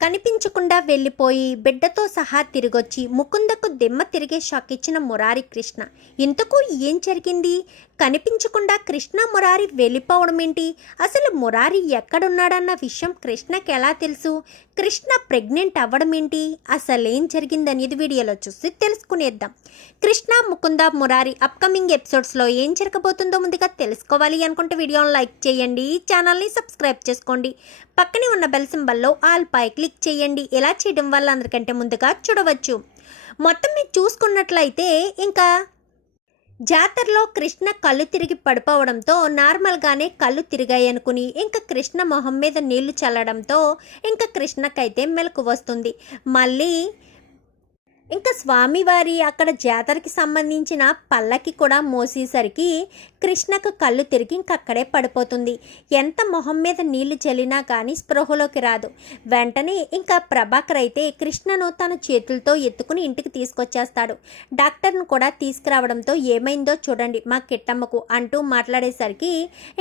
కనిపించకుండా వెళ్ళిపోయి బిడ్డతో సహా తిరిగొచ్చి ముకుందకు దిమ్మ తిరిగే షాక్ ఇచ్చిన మురారి కృష్ణ. ఇంతకు ఏం జరిగింది? కనిపించకుండా కృష్ణ మురారి వెళ్ళిపోవడం ఏంటి? అసలు మురారి ఎక్కడున్నాడన్న విషయం కృష్ణకి ఎలా తెలుసు? కృష్ణ ప్రెగ్నెంట్ అవ్వడం ఏంటి? అసలేం జరిగిందనేది వీడియోలో చూసి తెలుసుకునేద్దాం. కృష్ణ ముకుంద మురారి అప్కమింగ్ ఎపిసోడ్స్లో ఏం జరగబోతుందో ముందుగా తెలుసుకోవాలి అనుకుంటే వీడియోని లైక్ చేయండి ఛానల్ని సబ్స్క్రైబ్ చేసుకోండి. పక్కనే ఉన్న బెల్ సింబల్లో ఆల్ పై క్లిక్ చేయండి. ఎలా చేయడం వల్ల అందరికంటే ముందుగా చూడవచ్చు. మొత్తం మీరు చూసుకున్నట్లయితే ఇంకా జాతరలో కృష్ణ కళ్ళు తిరిగి పడిపోవడంతో నార్మల్గానే కళ్ళు తిరిగాయి అనుకుని ఇంకా కృష్ణ మొహం మీద నీళ్ళు చల్లడంతో ఇంకా కృష్ణకైతే మెలకు వస్తుంది. మళ్ళీ ఇంకా స్వామివారి అక్కడ జాతరకి సంబంధించిన పల్లకి కూడా మోసేసరికి కృష్ణకు కళ్ళు తిరిగి ఇంకక్కడే పడిపోతుంది. ఎంత మొహం మీద నీళ్ళు చల్లినా కానీ స్పృహలోకి రాదు. వెంటనే ఇంకా ప్రభాకర్ అయితే కృష్ణను తన చేతులతో ఎత్తుకుని ఇంటికి తీసుకొచ్చేస్తాడు. డాక్టర్ను కూడా తీసుకురావడంతో ఏమైందో చూడండి మా కిట్టమ్మకు అంటూ మాట్లాడేసరికి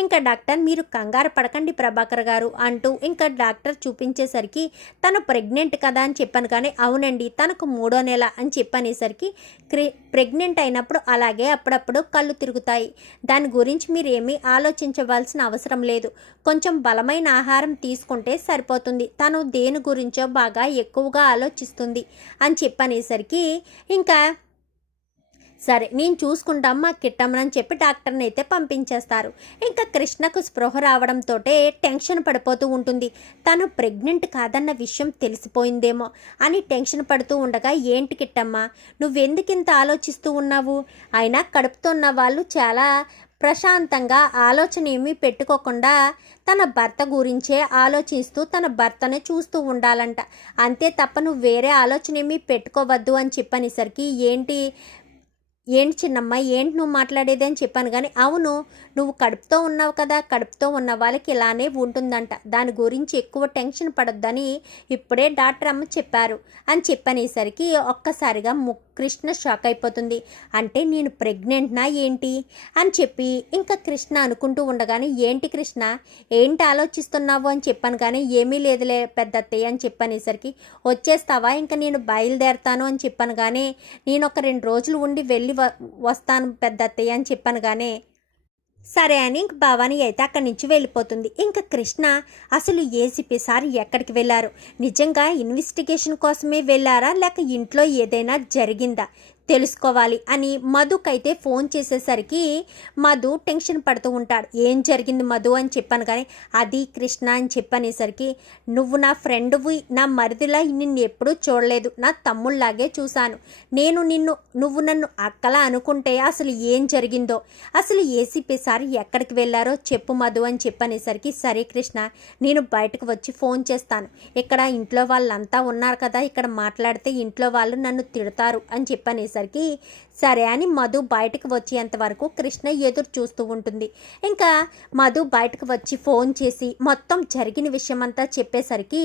ఇంకా డాక్టర్ మీరు కంగారు పడకండి ప్రభాకర్ గారు అంటూ ఇంకా డాక్టర్ చూపించేసరికి తను ప్రెగ్నెంట్ కదా అని చెప్పాను కానీ అవునండి తనకు మూడో నెల అని చెప్పనేసరికి క్రి ప్రెగ్నెంట్ అయినప్పుడు అలాగే అప్పుడప్పుడు కళ్ళు తిరుగుతాయి. దాని గురించి మీరు ఏమీ ఆలోచించవలసిన అవసరం లేదు. కొంచెం బలమైన ఆహారం తీసుకుంటే సరిపోతుంది. తను దేని గురించో బాగా ఎక్కువగా ఆలోచిస్తుంది అని చెప్పనేసరికి ఇంకా సరే నేను చూసుకుంటాం మా కిట్టమ్మనని చెప్పి డాక్టర్ని అయితే పంపించేస్తారు. ఇంకా కృష్ణకు స్పృహ రావడంతో టెన్షన్ పడిపోతూ ఉంటుంది. తను ప్రెగ్నెంట్ కాదన్న విషయం తెలిసిపోయిందేమో అని టెన్షన్ పడుతూ ఉండగా ఏంటి కిట్టమ్మ నువ్వెందుకింత ఆలోచిస్తూ ఉన్నావు? అయినా కడుపుతున్న వాళ్ళు చాలా ప్రశాంతంగా ఆలోచన ఏమీ పెట్టుకోకుండా తన భర్త గురించే ఆలోచిస్తూ తన భర్తనే చూస్తూ ఉండాలంట. అంతే తప్ప నువ్వు వేరే ఆలోచన ఏమీ పెట్టుకోవద్దు అని చెప్పనేసరికి ఏంటి ఏంటి చిన్నమ్మ ఏంటి నువ్వు మాట్లాడేది? అని చెప్పాను. కానీ అవును నువ్వు కడుపుతో ఉన్నావు కదా కడుపుతో ఉన్న వాళ్ళకి ఇలానే ఉంటుందంట. దాని గురించి ఎక్కువ టెన్షన్ పడొద్దని ఇప్పుడే డాక్టర్ అమ్మ చెప్పారు. అని చెప్పనేసరికి ఒక్కసారిగా ముక్ కృష్ణ షాక్ అయిపోతుంది. అంటే నేను ప్రెగ్నెంట్నా ఏంటి? అని చెప్పి ఇంకా కృష్ణ అనుకుంటూ ఉండగానే ఏంటి కృష్ణ? ఏంటి ఆలోచిస్తున్నావు? అని చెప్పాను కానీ ఏమీ లేదులే పెద్ద అత్తయ్య అని చెప్పనేసరికి వచ్చేస్తావా? ఇంకా నేను బయలుదేరతాను అని చెప్పాను కానీ నేను ఒక రెండు రోజులు ఉండి వెళ్ళి వ- వస్తాను పెద్ద అత్తయ్య అని చెప్పాను కానీ సరే అని ఇంక భవాని అయితే అక్కడి నుంచి వెళ్ళిపోతుంది. ఇంకా కృష్ణ అసలు ఏసీపీ సార్ ఎక్కడికి వెళ్ళారు? నిజంగా ఇన్వెస్టిగేషన్ కోసమే వెళ్ళారా? లేక ఇంట్లో ఏదైనా జరిగిందా? తెలుసుకోవాలి అని మధుకైతే ఫోన్ చేసేసరికి మధు టెన్షన్ పడుతూ ఉంటాడు. ఏం జరిగింది మధు అని చెప్పాను కానీ అది కృష్ణ అని చెప్పనేసరికి నువ్వు నా ఫ్రెండ్వి నా మరిదిలా నిన్ను ఎప్పుడూ చూడలేదు. నా తమ్ముళ్ళలాగే చూశాను. నేను నిన్ను నువ్వు నన్ను అక్కలా అనుకుంటే అసలు ఏం జరిగిందో? అసలు ఏసీపీ సార్ ఎక్కడికి వెళ్ళారో చెప్పు మధు అని చెప్పనేసరికి సరే కృష్ణ నేను బయటకు వచ్చి ఫోన్ చేస్తాను. ఇక్కడ ఇంట్లో వాళ్ళంతా ఉన్నారు కదా ఇక్కడ మాట్లాడితే ఇంట్లో వాళ్ళు నన్ను తిడతారు అని చెప్పనేసరికి సరే అని మధు బయటకు వచ్చేంత వరకు కృష్ణ ఎదురు చూస్తూ ఉంటుంది. ఇంకా మధు బయటకు వచ్చి ఫోన్ చేసి మొత్తం జరిగిన విషయం అంతా చెప్పేసరికి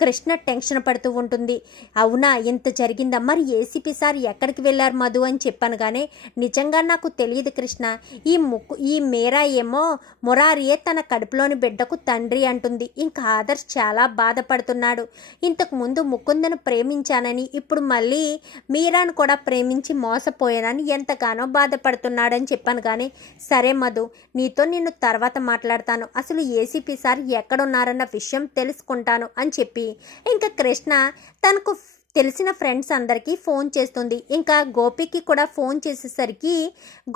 కృష్ణ టెన్షన్ పడుతూ ఉంటుంది. అవునా ఇంత జరిగిందా మరి ఏసీపీ సార్ ఎక్కడికి వెళ్ళారు మధు అని చెప్పాను కానీ నిజంగా నాకు తెలియదు కృష్ణ. ఈ ముక్కు ఈ మేరా ఏమో మురారియే తన కడుపులోని బిడ్డకు తండ్రి అంటుంది. ఇంకా ఆదర్శ్ చాలా బాధపడుతున్నాడు. ఇంతకు ముందు ముకుందను ప్రేమించానని ఇప్పుడు మళ్ళీ మీరాను కూడా ప్రేమించి మోసపోయానని ఎంతగానో బాధపడుతున్నాడని చెప్పాను కానీ సరే మధు నీతో నిన్ను తర్వాత మాట్లాడతాను. అసలు ఏసీపీ సార్ ఎక్కడున్నారన్న విషయం తెలుసుకుంటాను అని చెప్పి. ఇంకా కృష్ణ తనకు తెలిసిన ఫ్రెండ్స్ అందరికీ ఫోన్ చేస్తుంది. ఇంకా గోపికి కూడా ఫోన్ చేసేసరికి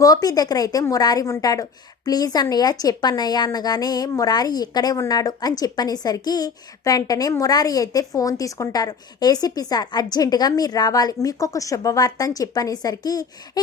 గోపి దగ్గర అయితే మురారి ఉంటాడు. ప్లీజ్ అన్నయ్య చెప్పన్నయ్య అనగానే మురారి ఇక్కడే ఉన్నాడు అని చెప్పనేసరికి వెంటనే మురారి అయితే ఫోన్ తీసుకుంటారు. ఏసీపీ సార్ అర్జెంటుగా మీరు రావాలి. మీకు ఒక శుభవార్త అని చెప్పనేసరికి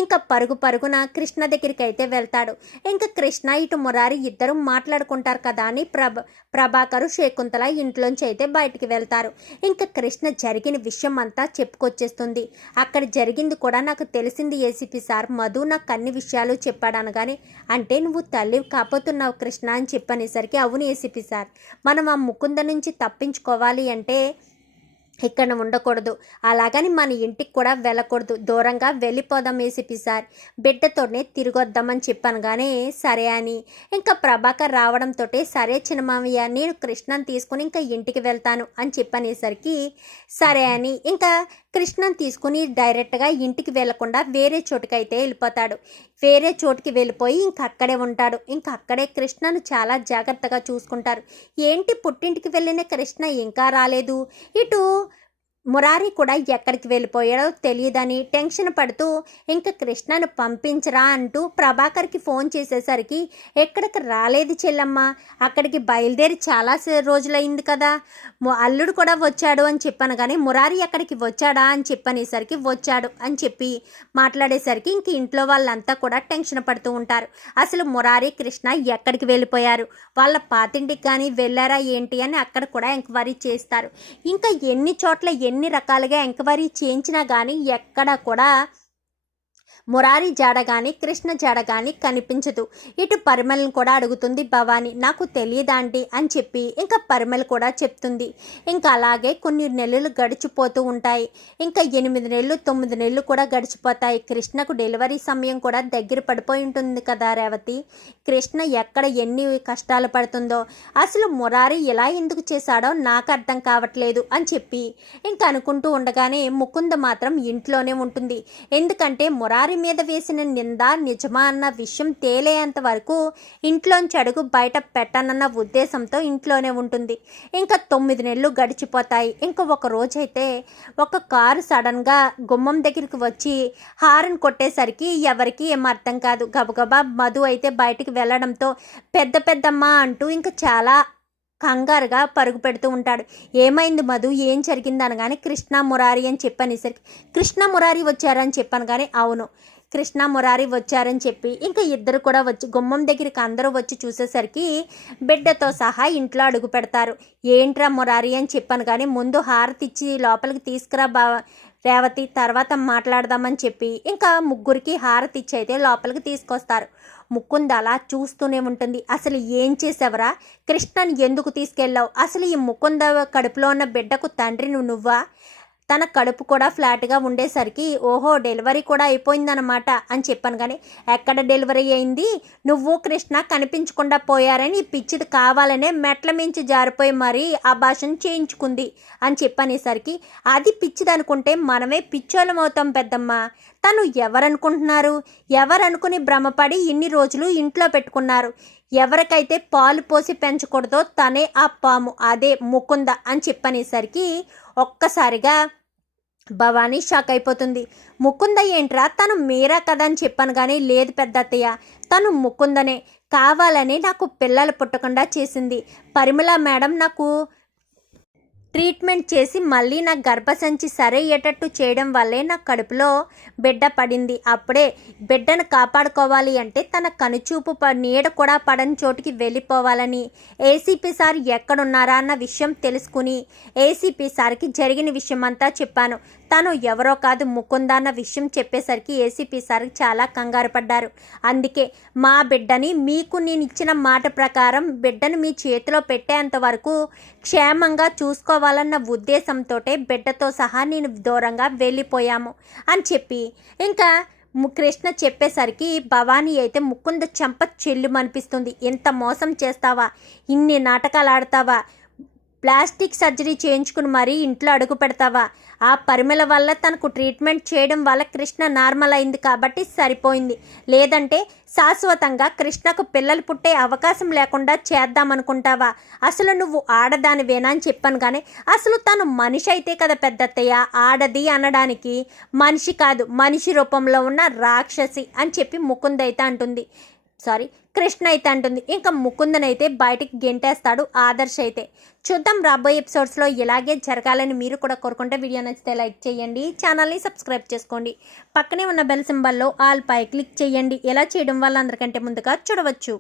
ఇంకా పరుగు పరుగున కృష్ణ దగ్గరికి అయితే వెళ్తాడు. ఇంకా కృష్ణ ఇటు మురారి ఇద్దరు మాట్లాడుకుంటారు కదా అని ప్రభ ప్రభాకరు శకుంతల ఇంట్లోంచి అయితే బయటికి వెళ్తారు. ఇంకా కృష్ణ జరిగిన విషయం అంతా చెప్పుకొచ్చేస్తుంది. అక్కడ జరిగింది కూడా నాకు తెలిసింది ఏసీపీ సార్. మధు నాకు అన్ని విషయాలు చెప్పాడు అనగానే అంటే నువ్వు తల్లి కాపోతున్నావు కృష్ణ అని చెప్పనేసరికి అవును ఏసీపీ సార్. మనం ఆ ముకుంద నుంచి తప్పించుకోవాలి అంటే ఇక్కడ ఉండకూడదు. అలాగని మన ఇంటికి కూడా వెళ్ళకూడదు. దూరంగా వెళ్ళిపోదాం ఏసీపీ సార్. బిడ్డతోనే తిరిగొద్దామని చెప్పాను కానీ సరే అని. ఇంకా ప్రభాకర్ రావడంతో సరే చిన్నమామయ్య నేను కృష్ణని తీసుకుని ఇంకా ఇంటికి వెళ్తాను అని చెప్పనేసరికి సరే అని. ఇంకా కృష్ణను తీసుకుని డైరెక్ట్గా ఇంటికి వెళ్ళకుండా వేరే చోటుకైతే వెళ్ళిపోతాడు. వేరే చోటుకి వెళ్ళిపోయి ఇంక అక్కడే ఉంటాడు. ఇంకా అక్కడే కృష్ణను చాలా జాగ్రత్తగా చూసుకుంటారు. ఏంటి పుట్టింటికి వెళ్ళిన కృష్ణ ఇంకా రాలేదు? ఇటు మురారి కూడా ఎక్కడికి వెళ్ళిపోయాడో తెలియదని టెన్షన్ పడుతూ ఇంకా కృష్ణను పంపించరా అంటూ ప్రభాకర్కి ఫోన్ చేసేసరికి ఎక్కడికి రాలేదు చెల్లమ్మ. అక్కడికి బయలుదేరి చాలా రోజులైంది కదా. అల్లుడు కూడా వచ్చాడు అని చెప్పాను కానీ మురారి ఎక్కడికి వచ్చాడా అని చెప్పనేసరికి వచ్చాడు అని చెప్పి మాట్లాడేసరికి ఇంక ఇంట్లో వాళ్ళంతా కూడా టెన్షన్ పడుతూ ఉంటారు. అసలు మురారి కృష్ణ ఎక్కడికి వెళ్ళిపోయారు? వాళ్ళ పాతింటికి కానీ వెళ్ళారా ఏంటి అని అక్కడ కూడా ఎంక్వైరీ చేస్తారు. ఇంకా ఎన్ని చోట్ల ఎన్ని రకాలుగా ఎంక్వైరీ చేయించినా కానీ ఎక్కడ కూడా మురారి జాడ కానీ కృష్ణ జాడ కానీ కనిపించదు. ఇటు పరిమళను కూడా అడుగుతుంది భవాని నాకు తెలియదాండి అని చెప్పి ఇంకా పరిమళ కూడా చెప్తుంది. ఇంకా అలాగే కొన్ని నెలలు గడిచిపోతూ ఉంటాయి. ఇంకా ఎనిమిది నెలలు తొమ్మిది నెలలు కూడా గడిచిపోతాయి. కృష్ణకు డెలివరీ సమయం కూడా దగ్గర పడిపోయి ఉంటుంది కదా రేవతి. కృష్ణ ఎక్కడ ఎన్ని కష్టాలు పడుతుందో అసలు మురారి ఎలా ఎందుకు చేశాడో నాకు అర్థం కావట్లేదు అని చెప్పి ఇంకా అనుకుంటూ ఉండగానే ముకుంద మాత్రం ఇంట్లోనే ఉంటుంది. ఎందుకంటే మురారి మీద వేసిన నింద నిజమా అన్న విషయం తేలేంత వరకు ఇంట్లోంచి అడుగు బయట పెట్టనన్న ఉద్దేశంతో ఇంట్లోనే ఉంటుంది. ఇంకా తొమ్మిది నెలలు గడిచిపోతాయి. ఇంకా ఒక రోజైతే ఒక కారు సడన్గా గుమ్మం దగ్గరికి వచ్చి హారన్ కొట్టేసరికి ఎవరికి ఏం అర్థం కాదు. గబగబా మధు అయితే బయటికి వెళ్ళడంతో పెద్ద పెద్దమ్మ అంటూ ఇంకా చాలా కంగారుగా పరుగు పెడుతూ ఉంటాడు. ఏమైంది మధు? ఏం జరిగింది అనగానే కృష్ణ మురారి అని చెప్పనేసరికి కృష్ణ మురారి వచ్చారని చెప్పాను కానీ అవును కృష్ణ మురారి వచ్చారని చెప్పి ఇంకా ఇద్దరు కూడా వచ్చి గుమ్మం దగ్గరికి అందరూ వచ్చి చూసేసరికి బిడ్డతో సహా ఇంట్లో అడుగు పెడతారు. ఏంట్రా మురారి అని చెప్పాను కానీ ముందు హారతి ఇచ్చి లోపలికి తీసుకురా బా రేవతి తర్వాత మాట్లాడదామని చెప్పి ఇంకా ముగ్గురికి హారతి ఇచ్చైతే లోపలికి తీసుకొస్తారు. ముకుంద అలా చూస్తూనే ఉంటుంది. అసలు ఏం చేసావరా? కృష్ణని ఎందుకు తీసుకెళ్ళావు? అసలు ఈ ముకుంద కడుపులో ఉన్న బిడ్డకు తండ్రి నువ్వు నువ్వా? తన కడుపు కూడా ఫ్లాట్గా ఉండేసరికి ఓహో డెలివరీ కూడా అయిపోయిందనమాట అని చెప్పాను. కానీ ఎక్కడ డెలివరీ అయింది? నువ్వు కృష్ణ కనిపించకుండా పోయారని పిచ్చిది కావాలనే మెట్ల మించి జారిపోయి మరీ ఆ భాషను చేయించుకుంది అని చెప్పనేసరికి అది పిచ్చిది అనుకుంటే మనమే పిచ్చోళమవుతాం పెద్దమ్మ. తను ఎవరనుకుంటున్నారు? ఎవరనుకుని భ్రమపడి ఇన్ని రోజులు ఇంట్లో పెట్టుకున్నారు? ఎవరికైతే పాలు పోసి పెంచకూడదో తనే ఆ పాము అదే ముకుంద అని చెప్పనేసరికి ఒక్కసారిగా భవానీ షాక్ అయిపోతుంది. ముకుంద ఏంట్రా? తను మీరా కదా అని చెప్పాను కానీ లేదు పెద్ద అత్తయ్య తను ముకుందనే. కావాలని నాకు పిల్లలు పుట్టకుండా చేసింది. పరిమళ మేడం నాకు ట్రీట్మెంట్ చేసి మళ్ళీ నా గర్భసంచి సరయ్యేటట్టు చేయడం వల్లే నా కడుపులో బిడ్డ పడింది. అప్పుడే బిడ్డను కాపాడుకోవాలి అంటే తన కనుచూపు నీడ కూడా పడని చోటికి వెళ్ళిపోవాలని ఏసీపీ సార్ ఎక్కడున్నారా అన్న విషయం తెలుసుకుని ఏసీపీ సార్కి జరిగిన విషయం అంతా చెప్పాను. తను ఎవరో కాదు ముకుంద అన్న విషయం చెప్పేసరికి ఏసీపీ సార్ చాలా కంగారు పడ్డారు. అందుకే మా బిడ్డని మీకు నేను ఇచ్చిన మాట ప్రకారం బిడ్డను మీ చేతిలో పెట్టేంత వరకు క్షేమంగా చూసుకోవాలన్న ఉద్దేశంతో బిడ్డతో సహా నేను దూరంగా వెళ్ళిపోయాము అని చెప్పి. ఇంకా కృష్ణ చెప్పేసరికి భవానీ అయితే ముకుంద చెంప చెల్లుమనిపిస్తుంది. ఎంత మోసం చేస్తావా? ఇన్ని నాటకాలు ఆడతావా ప్లాస్టిక్ సర్జరీ చేయించుకుని మరీ ఇంట్లో అడుగు పెడతావా? ఆ పరిమళ వల్ల తనకు ట్రీట్మెంట్ చేయడం వల్ల కృష్ణ నార్మల్ అయింది కాబట్టి సరిపోయింది. లేదంటే శాశ్వతంగా కృష్ణకు పిల్లలు పుట్టే అవకాశం లేకుండా చేద్దామనుకుంటావా? అసలు నువ్వు ఆడదానివేనా అని చెప్పాను కానీ అసలు తను మనిషి అయితే కదా పెద్దత్తయ్య? ఆడది అనడానికి మనిషి కాదు మనిషి రూపంలో ఉన్న రాక్షసి అని చెప్పి ముకుందైతే అంటుంది. సారీ కృష్ణ అయితే అంటుంది. ఇంకా ముకుందనైతే బయటికి గెంటేస్తాడు ఆదర్శ్ అయితే. చూద్దాం రాబోయే ఎపిసోడ్స్లో ఇలాగే జరగాలని మీరు కూడా కోరుకుంటే వీడియో నచ్చితే లైక్ చేయండి ఛానల్ని సబ్స్క్రైబ్ చేసుకోండి. పక్కనే ఉన్న బెల్ సింబల్లో ఆల్ పై క్లిక్ చేయండి. ఎలా చేయడం వల్ల అందరికంటే ముందుగా చూడవచ్చు.